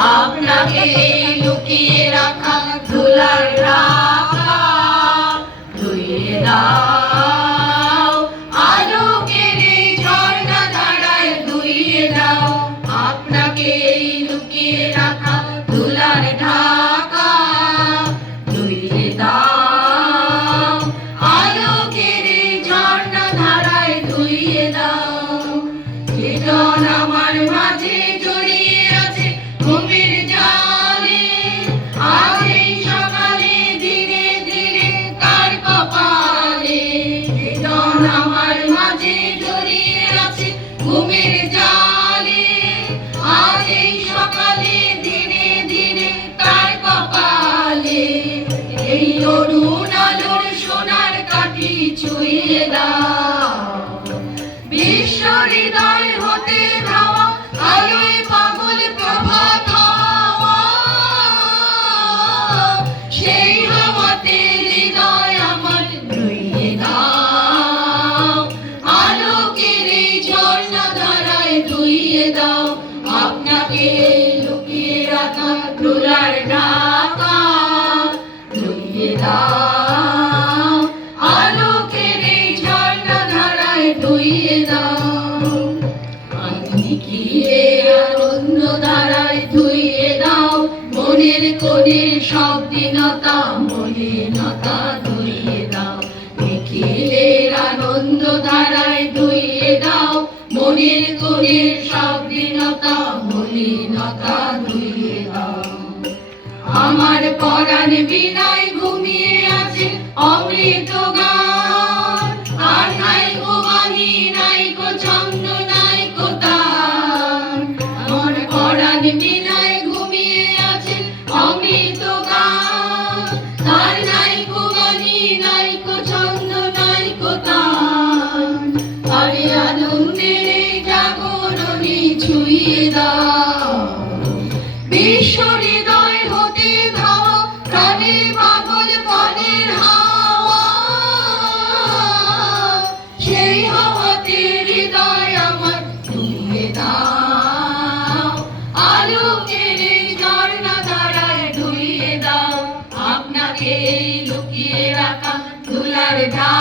আপনাকে লুকিয়ে রাখা ধুলার ঢাকা ধুইয়ে দাও, আলোকের এই ঝর্ণা ধারায় ধুইয়ে দাও। আপনাকে লুকিয়ে রাখা ধুলার ঢাকা ধুইয়ে দাও, আলোকের এই ঝর্ণা ধারায় ধুইয়ে দাও। চেতন আমার মাঝে জড়িয়ে আছে ঘুমের জালে, আজ এই সকালে ধীরে ধীরে তার কপালে। চেতন আমার মাঝে জড়িয়ে আছে ঘুমের জালে, আজ এই সকালে ধীরে ধীরে তার কপালে। এই অরুণ আলোর সোনার কাঠি ছুঁয়ে দাও, বিশ্ব হৃদয় হতে ধাওয়া আলোয় পাগল প্রভাত হাওয়া। সেই হাওয়াতে হৃদয় আমার ধুইয়ে দাও, আলোকের এই ঝর্ণা ধারায় ধুইয়ে দাও। আপনাকে লুকিয়ে রাখা ধুলার ঢাকা ধুইয়ে দাও, আলোকের এই ঝর্ণা ধারায় ধুইয়ে দাও। নিখিলের আনন্দ ধারায় ধুইয়ে দাও, মনের কোণের সব দীনতা মলিনতা ধুইয়ে দাও। নিখিলের আনন্দ ধারায় ধুইয়ে দাও, মনের কোণের সব দীনতা মলিনতা ধুইয়ে দাও। আমার পরাণ বিনায় ঘুমিয়ে আছে অমৃত গান, আর নাই গো বাণী নাই গো ছন্দ নাই গো তান। আমার পরাণ বিনায় ঘুমিয়ে আছে অমৃত গান, আর নাই গো বাণী নাই গো ছন্দ নাই গো তান। আরে আনন্দের এই জাগরণী ছুঁয়ে দাও, বিশ্ব হৃদয় হতে ধাওয়া প্রাণে পাগল প্রাণের হাওয়া। সেই হাওয়াতে হৃদয় আমার ধুইয়ে দাও, আলোকের এই ঝর্ণা ধারায় ধুইয়ে দাও। আপনাকে লুকিয়ে রাখা ধুলার ঢাকা